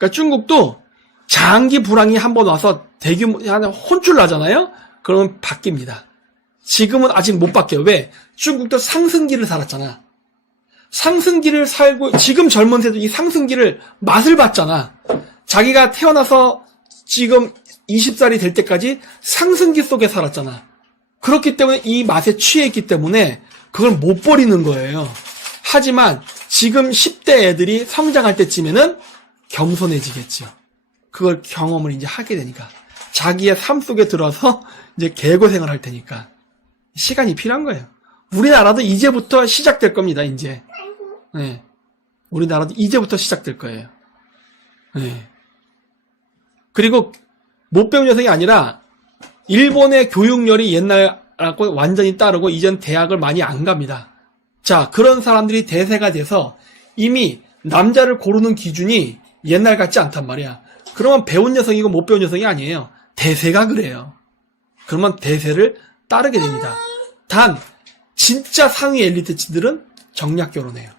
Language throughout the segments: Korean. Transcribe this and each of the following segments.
그러니까 중국도 장기 불황이 한번 와서 대규모 혼쭐 나잖아요. 그러면 바뀝니다. 지금은 아직 못 바뀌어요. 왜? 중국도 상승기를 살았잖아. 상승기를 살고 지금 젊은 세도 이 상승기를 맛을 봤잖아. 자기가 태어나서 지금 20살이 될 때까지 상승기 속에 살았잖아. 그렇기 때문에 이 맛에 취해 있기 때문에 그걸 못 버리는 거예요. 하지만 지금 10대 애들이 성장할 때쯤에는 겸손해지겠죠. 그걸 경험을 이제 하게 되니까. 자기의 삶 속에 들어서 이제 개고생을 할 테니까. 시간이 필요한 거예요. 우리나라도 이제부터 시작될 겁니다, 이제. 네. 우리나라도 이제부터 시작될 거예요. 네. 그리고 못 배운 녀석이 아니라 일본의 교육열이 옛날하고 완전히 따르고 이젠 대학을 많이 안 갑니다. 자, 그런 사람들이 대세가 돼서 이미 남자를 고르는 기준이 옛날 같지 않단 말이야. 그러면 배운 녀석이고 못 배운 녀석이 아니에요. 대세가 그래요. 그러면 대세를 따르게 됩니다. 단 진짜 상위 엘리트치들은 정략 결혼해요.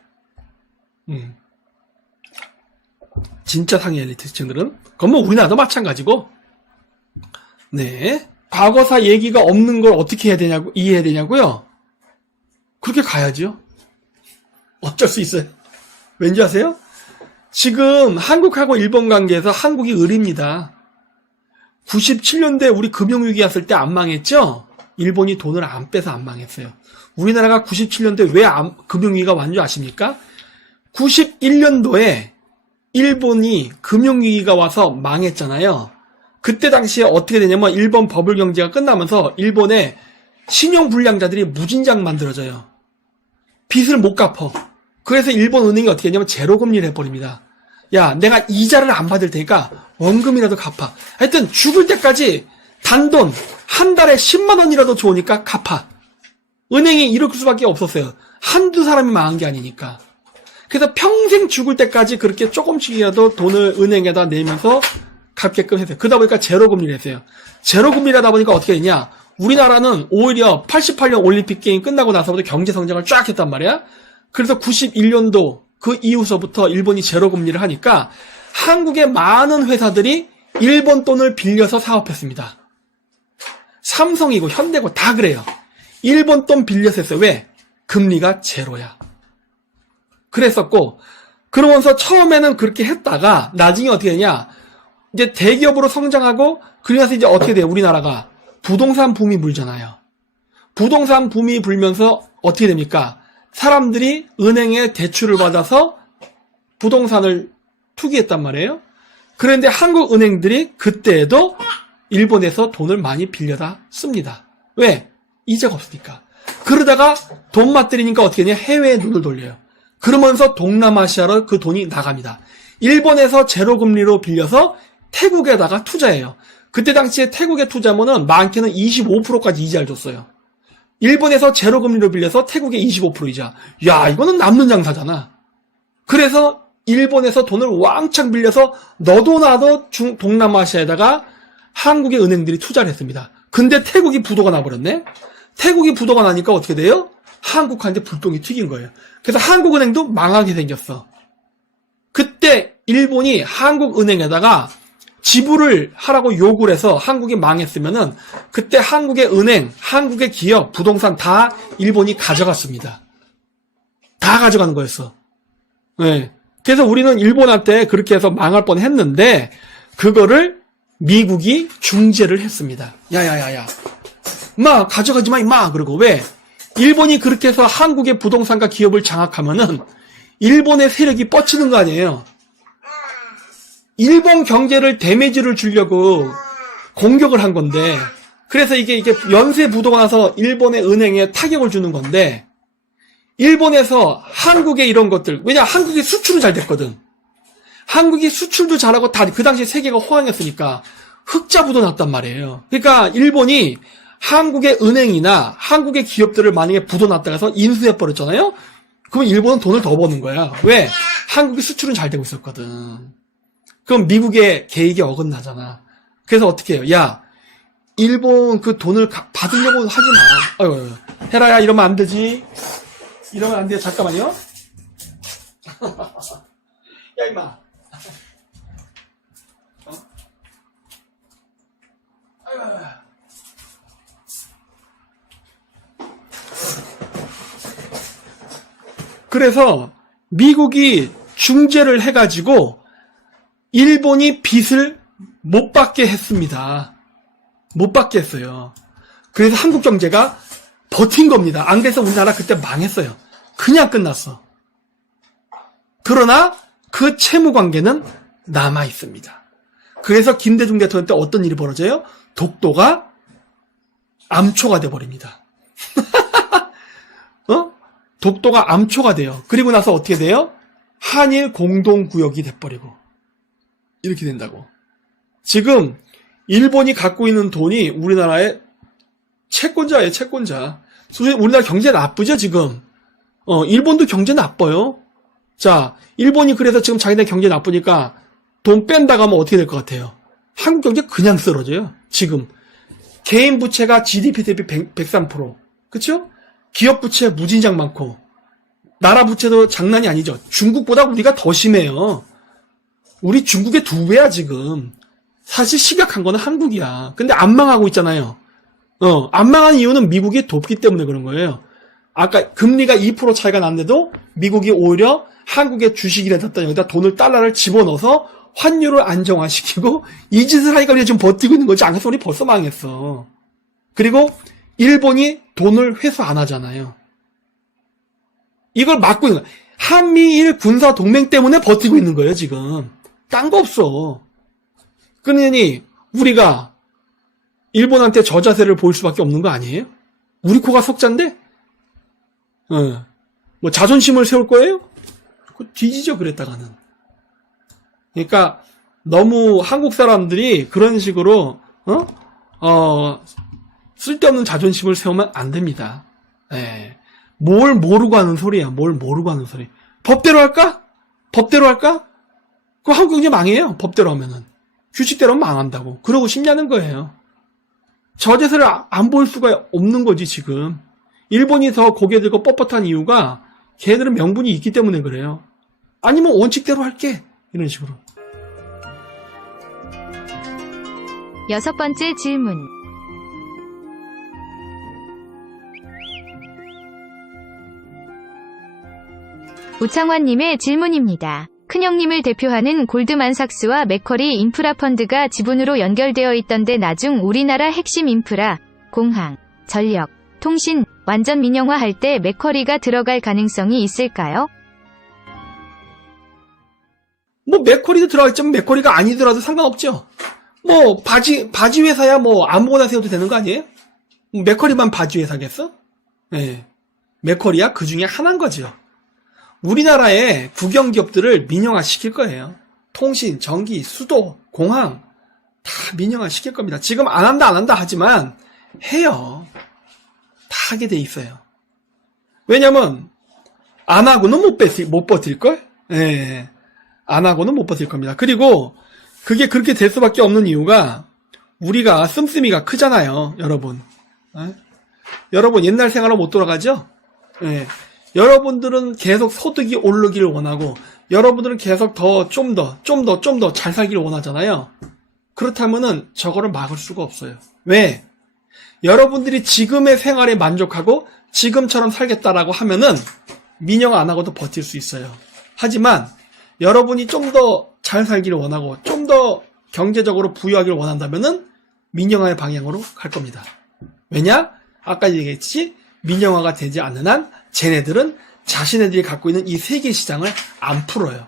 진짜 상위 엘리트층들은 그건 뭐 우리나라도 마찬가지고. 네. 과거사 얘기가 없는 걸 어떻게 해야 되냐고 이해해야 되냐고요? 그렇게 가야죠. 어쩔 수 있어요. 왠지 아세요? 지금 한국하고 일본 관계에서 한국이 을입니다. 97년대 우리 금융위기 왔을 때 안 망했죠? 일본이 돈을 안 빼서 안 망했어요. 우리나라가 97년대 왜 금융위기가 완 줄 아십니까? 91년도에 일본이 금융위기가 와서 망했잖아요. 그때 당시에 어떻게 되냐면 일본 버블 경제가 끝나면서 일본의 신용불량자들이 무진장 만들어져요. 빚을 못 갚어. 그래서 일본 은행이 어떻게 했냐면 제로금리를 해버립니다. 야, 내가 이자를 안 받을 테니까 원금이라도 갚아. 하여튼 죽을 때까지 단돈 한 달에 10만 원이라도 좋으니까 갚아. 은행이 이럴 수밖에 없었어요. 한두 사람이 망한 게 아니니까. 그래서 평생 죽을 때까지 그렇게 조금씩이라도 돈을 은행에다 내면서 갚게끔 했어요. 그러다 보니까 제로금리를 했어요. 제로금리라다 보니까 어떻게 됐냐. 우리나라는 오히려 88년 올림픽 게임 끝나고 나서부터 경제 성장을 쫙 했단 말이야. 그래서 91년도 그 이후서부터 일본이 제로금리를 하니까 한국의 많은 회사들이 일본 돈을 빌려서 사업했습니다. 삼성이고 현대고 다 그래요. 일본 돈 빌려서 했어요. 왜? 금리가 제로야. 그랬었고, 그러면서 처음에는 그렇게 했다가 나중에 어떻게 되냐. 이제 대기업으로 성장하고 그래서 이제 어떻게 돼요? 우리나라가 부동산 붐이 불잖아요. 부동산 붐이 불면서 어떻게 됩니까? 사람들이 은행에 대출을 받아서 부동산을 투기했단 말이에요. 그런데 한국 은행들이 그때에도 일본에서 돈을 많이 빌려다 씁니다. 왜? 이자가 없으니까. 그러다가 돈 맞들이니까 어떻게 되냐? 해외에 눈을 돌려요. 그러면서 동남아시아로 그 돈이 나갑니다. 일본에서 제로금리로 빌려서 태국에다가 투자해요. 그때 당시에 태국에 투자하면은 많게는 25%까지 이자를 줬어요. 일본에서 제로금리로 빌려서 태국에 25% 이자. 야, 이거는 남는 장사잖아. 그래서 일본에서 돈을 왕창 빌려서 너도 나도 동남아시아에다가 한국의 은행들이 투자를 했습니다. 근데 태국이 부도가 나버렸네? 태국이 부도가 나니까 어떻게 돼요? 한국한테 불똥이 튀긴 거예요. 그래서 한국은행도 망하게 생겼어. 그때 일본이 한국은행에다가 지불을 하라고 요구를 해서 한국이 망했으면은 그때 한국의 은행, 한국의 기업, 부동산 다 일본이 가져갔습니다. 다 가져가는 거였어. 네. 그래서 우리는 일본한테 그렇게 해서 망할 뻔 했는데 그거를 미국이 중재를 했습니다. 야야야야. 마 가져가지 마 임마. 그러고 왜? 일본이 그렇게 해서 한국의 부동산과 기업을 장악하면은 일본의 세력이 뻗치는 거 아니에요. 일본 경제를 데미지를 주려고 공격을 한 건데, 그래서 이게 연쇄 부도가 나서 일본의 은행에 타격을 주는 건데, 일본에서 한국의 이런 것들, 왜냐 한국이 수출은 잘 됐거든. 한국이 수출도 잘하고 다 그 당시에 세계가 호황이었으니까 흑자 부도 났단 말이에요. 그러니까 일본이 한국의 은행이나 한국의 기업들을 만약에 부도 났다고 해서 인수해 버렸잖아요. 그럼 일본은 돈을 더 버는 거야. 왜? 한국이 수출은 잘 되고 있었거든. 그럼 미국의 계획이 어긋나잖아. 그래서 어떻게 해요? 야, 일본 그 돈을 받으려고 하지 마. 어휴, 헤라야 이러면 안 되지. 이러면 안 돼요. 잠깐만요. 야 임마. 그래서 미국이 중재를 해가지고 일본이 빚을 못 받게 했습니다. 못 받게 했어요. 그래서 한국 경제가 버틴 겁니다. 안 그래서 우리나라 그때 망했어요. 그냥 끝났어. 그러나 그 채무 관계는 남아 있습니다. 그래서 김대중 대통령 때 어떤 일이 벌어져요? 독도가 암초가 돼버립니다. 독도가 암초가 돼요. 그리고 나서 어떻게 돼요? 한일 공동구역이 돼버리고 이렇게 된다고. 지금 일본이 갖고 있는 돈이 우리나라의 채권자예요. 채권자. 우리나라 경제 나쁘죠 지금. 일본도 경제 나빠요. 자, 일본이 그래서 지금 자기네 경제 나쁘니까 돈 뺀다가 하면 어떻게 될 것 같아요? 한국 경제 그냥 쓰러져요. 지금 개인 부채가 GDP 대비 103%. 그쵸? 기업 부채 무진장 많고 나라 부채도 장난이 아니죠. 중국보다 우리가 더 심해요. 우리 중국의 2배야 지금. 사실 심각한 거는 한국이야. 근데 안 망하고 있잖아요. 안 망한 이유는 미국이 돕기 때문에 그런 거예요. 아까 금리가 2% 차이가 났는데도 미국이 오히려 한국의 주식이라든가 여기다 돈을 달러를 집어넣어서 환율을 안정화시키고 이 짓을 하니까 우리가 지금 버티고 있는 거지. 안 그래서 우리 벌써 망했어. 그리고 일본이 돈을 회수 안 하잖아요. 이걸 막고 있는 거야. 한미일 군사 동맹 때문에 버티고 있는 거예요 지금. 딴 거 없어. 그러니 우리가 일본한테 저자세를 보일 수밖에 없는 거 아니에요? 우리 코가 석잔데? 뭐 자존심을 세울 거예요? 뒤지죠 그랬다가는. 그러니까 너무 한국 사람들이 그런 식으로 쓸데없는 자존심을 세우면 안 됩니다. 예. 뭘 모르고 하는 소리야. 뭘 모르고 하는 소리. 법대로 할까? 법대로 할까? 그럼 한국 경제 망해요. 법대로 하면은. 규칙대로 하면 망한다고. 그러고 싶냐는 거예요. 저자세를 안 볼 수가 없는 거지 지금. 일본이 더 고개 들고 뻣뻣한 이유가 걔네들은 명분이 있기 때문에 그래요. 아니면 원칙대로 할게. 이런 식으로. 6번째 질문. 우창환님의 질문입니다. 큰형님을 대표하는 골드만삭스와 맥쿼리 인프라펀드가 지분으로 연결되어 있던데 나중 우리나라 핵심 인프라, 공항, 전력, 통신, 완전 민영화할 때 맥쿼리가 들어갈 가능성이 있을까요? 뭐 맥쿼리도 들어가겠지만 맥쿼리가 아니더라도 상관없죠. 뭐 바지 회사야 뭐 아무거나 세워도 되는 거 아니에요? 맥쿼리만 바지 회사겠어? 네. 맥쿼리야 그 중에 하나인 거죠. 우리나라의 국영기업들을 민영화 시킬 거예요. 통신, 전기, 수도, 공항 다 민영화 시킬 겁니다. 지금 안 한다 하지만 해요. 다 하게 돼 있어요. 왜냐면 안 하고는 못 버틸걸? 예. 안 하고는 못 버틸 겁니다. 그리고 그게 그렇게 될 수밖에 없는 이유가 우리가 씀씀이가 크잖아요. 여러분. 예? 여러분 옛날 생활로 못 돌아가죠? 예. 여러분들은 계속 소득이 오르기를 원하고 여러분들은 계속 좀 더 잘 살기를 원하잖아요. 그렇다면은 저거를 막을 수가 없어요. 왜? 여러분들이 지금의 생활에 만족하고 지금처럼 살겠다라고 하면은 민영화 안 하고도 버틸 수 있어요. 하지만 여러분이 좀 더 잘 살기를 원하고 좀 더 경제적으로 부유하기를 원한다면은 민영화의 방향으로 갈 겁니다. 왜냐? 아까 얘기했지 민영화가 되지 않는 한 쟤네들은 자신네들이 갖고 있는 이 세계 시장을 안 풀어요.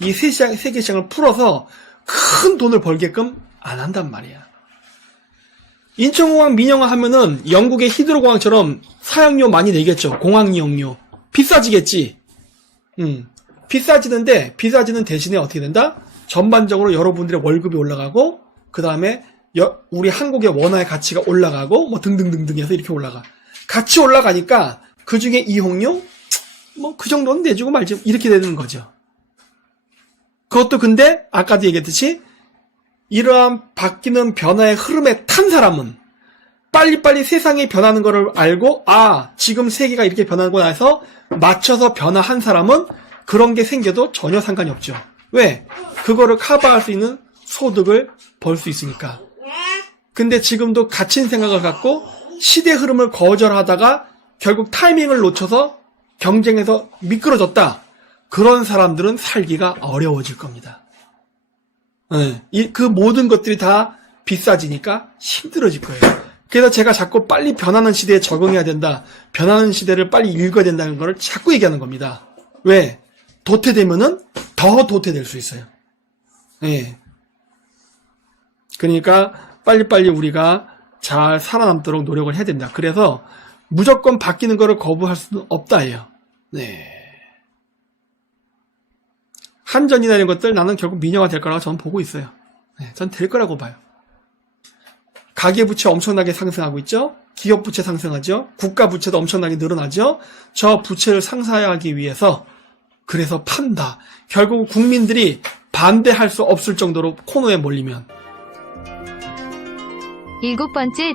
이 세계 시장을 풀어서 큰 돈을 벌게끔 안 한단 말이야. 인천공항 민영화 하면은 영국의 히드로공항처럼 사용료 많이 내겠죠. 공항 이용료. 비싸지겠지. 비싸지는 대신에 어떻게 된다? 전반적으로 여러분들의 월급이 올라가고 그 다음에 우리 한국의 원화의 가치가 올라가고 뭐 등등등등 해서 이렇게 올라가. 같이 올라가니까 그 중에 이용료? 뭐 그 정도는 내주고 말지 이렇게 되는 거죠. 그것도 근데 아까도 얘기했듯이 이러한 바뀌는 변화의 흐름에 탄 사람은 빨리빨리 세상이 변하는 거를 알고 지금 세계가 이렇게 변하고 나서 맞춰서 변화한 사람은 그런 게 생겨도 전혀 상관이 없죠. 왜? 그거를 커버할 수 있는 소득을 벌 수 있으니까. 근데 지금도 갇힌 생각을 갖고 시대 흐름을 거절하다가 결국 타이밍을 놓쳐서 경쟁에서 미끄러졌다. 그런 사람들은 살기가 어려워질 겁니다. 그 모든 것들이 다 비싸지니까 힘들어질 거예요. 그래서 제가 자꾸 빨리 변하는 시대에 적응해야 된다. 변하는 시대를 빨리 읽어야 된다는 걸 자꾸 얘기하는 겁니다. 왜? 도태되면은 더 도태될 수 있어요. 예. 그러니까 빨리빨리 우리가 잘 살아남도록 노력을 해야 된다. 그래서 무조건 바뀌는 거를 거부할 수는 없다예요. 네. 한전이나 이런 것들 나는 결국 민영화 될 거라고 저는 보고 있어요. 네, 전 될 거라고 봐요. 가계부채 엄청나게 상승하고 있죠. 기업부채 상승하죠. 국가부채도 엄청나게 늘어나죠. 저 부채를 상쇄하기 위해서 그래서 판다. 결국 국민들이 반대할 수 없을 정도로 코너에 몰리면 7번째